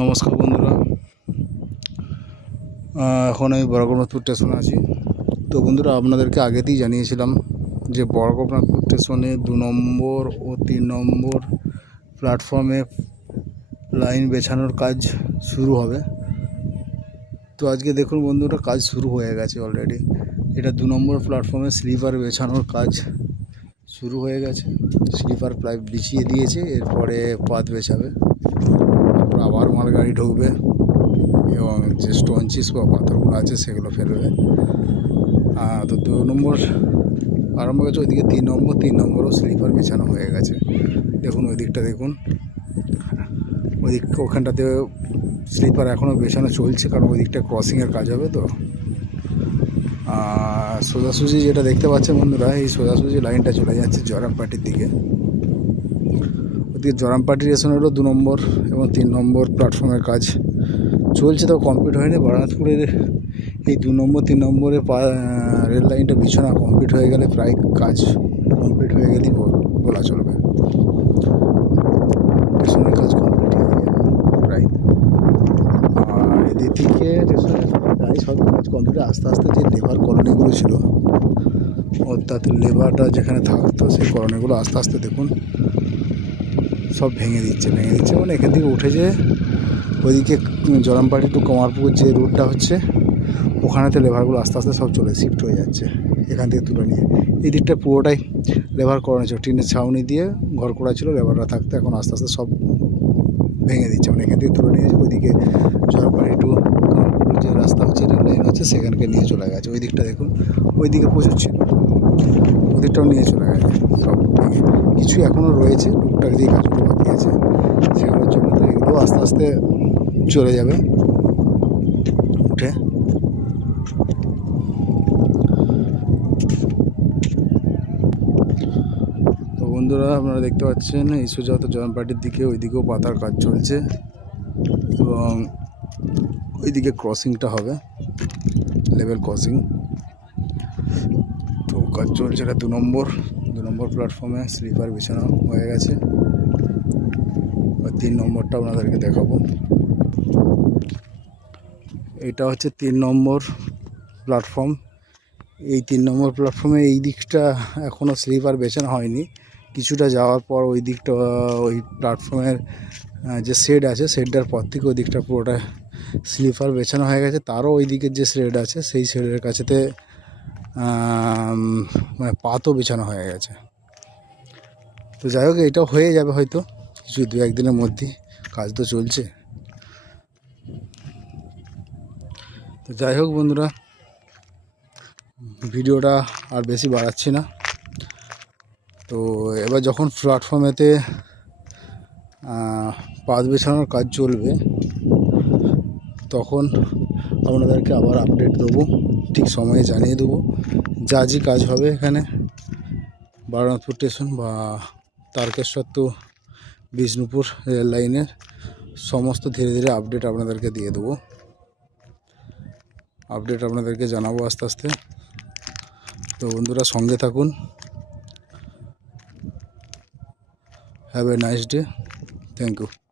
নমস্কার বন্ধুরা। এখন আমি বড়গোনাথপুর স্টেশনে আছি। তো বন্ধুরা, আপনাদেরকে আগেতেই জানিয়েছিলাম যে বড়গোনাথপুর স্টেশনে দু নম্বর ও তিন নম্বর প্ল্যাটফর্মে লাইন বেছানোর কাজ শুরু হবে। তো আজকে দেখুন বন্ধুরা, কাজ শুরু হয়ে গেছে অলরেডি এটা দু নম্বর প্ল্যাটফর্মে স্লিপার বেছানোর কাজ শুরু হয়ে গেছে। স্লিপার প্লাইপ বিছিয়ে দিয়েছে, এরপরে পাত বেছাবে। আবার মালগাড়ি ঢুকবে এবং যে স্টোনচিস বা পাথরগুলো আছে সেগুলো ফেলবে। তো দু নম্বর, আরম্ভ হয়েছে ওইদিকে তিন নম্বর, তিন নম্বরও স্লিপার বিছানো হয়ে গেছে। দেখুন ওই দিকটা দেখুন। ওই দিক ওখানটাতে স্লিপার এখনও বেছানো চলছে, কারণ ওই দিকটা ক্রসিংয়ের কাজ হবে তো। সোজাসুজি যেটা দেখতে পাচ্ছেন বন্ধুরা, এই সোজাসুজি লাইনটা চলে যাচ্ছে জয়রামপাটির দিকে। ওদিকে জয়রামপাটি স্টেশনেরও দু নম্বর এবং তিন নম্বর প্ল্যাটফর্মের কাজ চলছে তো কমপ্লিট হয়নি। বারানাথপুরের এই দু নম্বর, তিন নম্বরে রেল লাইনটা বিছানা কমপ্লিট হয়ে গেলে প্রায় কাজ কমপ্লিট হয়ে গেলেই বল- চলবে। স্টেশনের কাজ কমপ্লিট হয়ে প্রায় আর এদিক প্রায় সব কাজ কমপ্লিট আস্তে আস্তে যে লেবার কলোনিগুলো ছিল, অর্থাৎ লেবারটা যেখানে থাকতো, সেই কলোনিগুলো আস্তে আস্তে দেখুন সব ভেঙে দিচ্ছে ভেঙে দিচ্ছে মানে এখান থেকে উঠে যে ওইদিকে জলামপাড়ি টু কমারপুর যে রোডটা হচ্ছে, ওখানেতে লেবারগুলো আস্তে আস্তে সব চলে শিফট হয়ে যাচ্ছে, এখান থেকে তুলে নিয়ে। এই দিকটা পুরোটাই লেবার করানো ছিল টিনের ছাউনি দিয়ে ঘর করা ছিল, লেবাররা থাকতে এখন আস্তে আস্তে সব ভেঙে দিচ্ছে মানে এখান থেকে তুলে নিয়ে ওইদিকে জলামপাড়ি টু যে রাস্তা হচ্ছে রেল লাইন হচ্ছে, সেখানকে নিয়ে চলে গেছে। ওই দিকটা দেখুন ওই দিকে প্রচুর ছিল। ওদিকটাও নিয়ে চলে গেছে। সব কিছু এখনও রয়েছে, টুকটাক যে কাজগুলো বাকি আছে, সেগুলোর জন্য তো এগুলো আস্তে আস্তে চলে যাবে। উঠে। তো বন্ধুরা, আপনারা দেখতে পাচ্ছেন, এই সুজাত জয়নপাটির দিকে ওইদিকেও পাতার কাজ চলছে এবং ওইদিকে ক্রসিংটা হবে লেভেল ক্রসিং তো কাজ চলছে, এটা দু নম্বর দু নম্বর প্ল্যাটফর্মে স্লিপার বিছানো হয়ে গেছে। তিন নম্বরটা আপনাদেরকে দেখাবো। এটা হচ্ছে তিন নম্বর প্ল্যাটফর্ম এই তিন নম্বর প্ল্যাটফর্মে এই দিকটা এখনও স্লিপার বেছানো হয়নি। কিছুটা যাওয়ার পর ওই দিকটা, ওই প্ল্যাটফর্মের যে শেড আছে শেডটার পর থেকে ওই দিকটা পুরোটা স্লিপার বেছানো হয়ে গেছে। তারও ওই দিকের যে শেড আছে, সেই শেডের কাছেতে মানে পাতও বিছানো হয়ে গেছে। তো যাই হোক এটা হয়ে যাবে হয়তো কিছু দু একদিনের মধ্যে কাজ তো চলছে। তো যাই হোক বন্ধুরা, ভিডিওটা আর বেশি বাড়াচ্ছি না। তো এবার যখন প্ল্যাটফর্মেতে পাত বিছানোর কাজ চলবে, তখন আপনাদেরকে আবার আপডেট দেবো। ঠিক সময়ে জানিয়ে দেবো। যা যে কাজ হবে এখানে, বারনাথপুর স্টেশন বা তারকেশ্বর তো বিষ্ণুপুর রেল লাইনের সমস্ত ধীরে ধীরে আপডেট আপনাদেরকে দিয়ে দেবো। আপডেট আপনাদেরকে জানাব আস্তে আস্তে। তো বন্ধুরা সঙ্গে থাকুন। Have a nice day thank you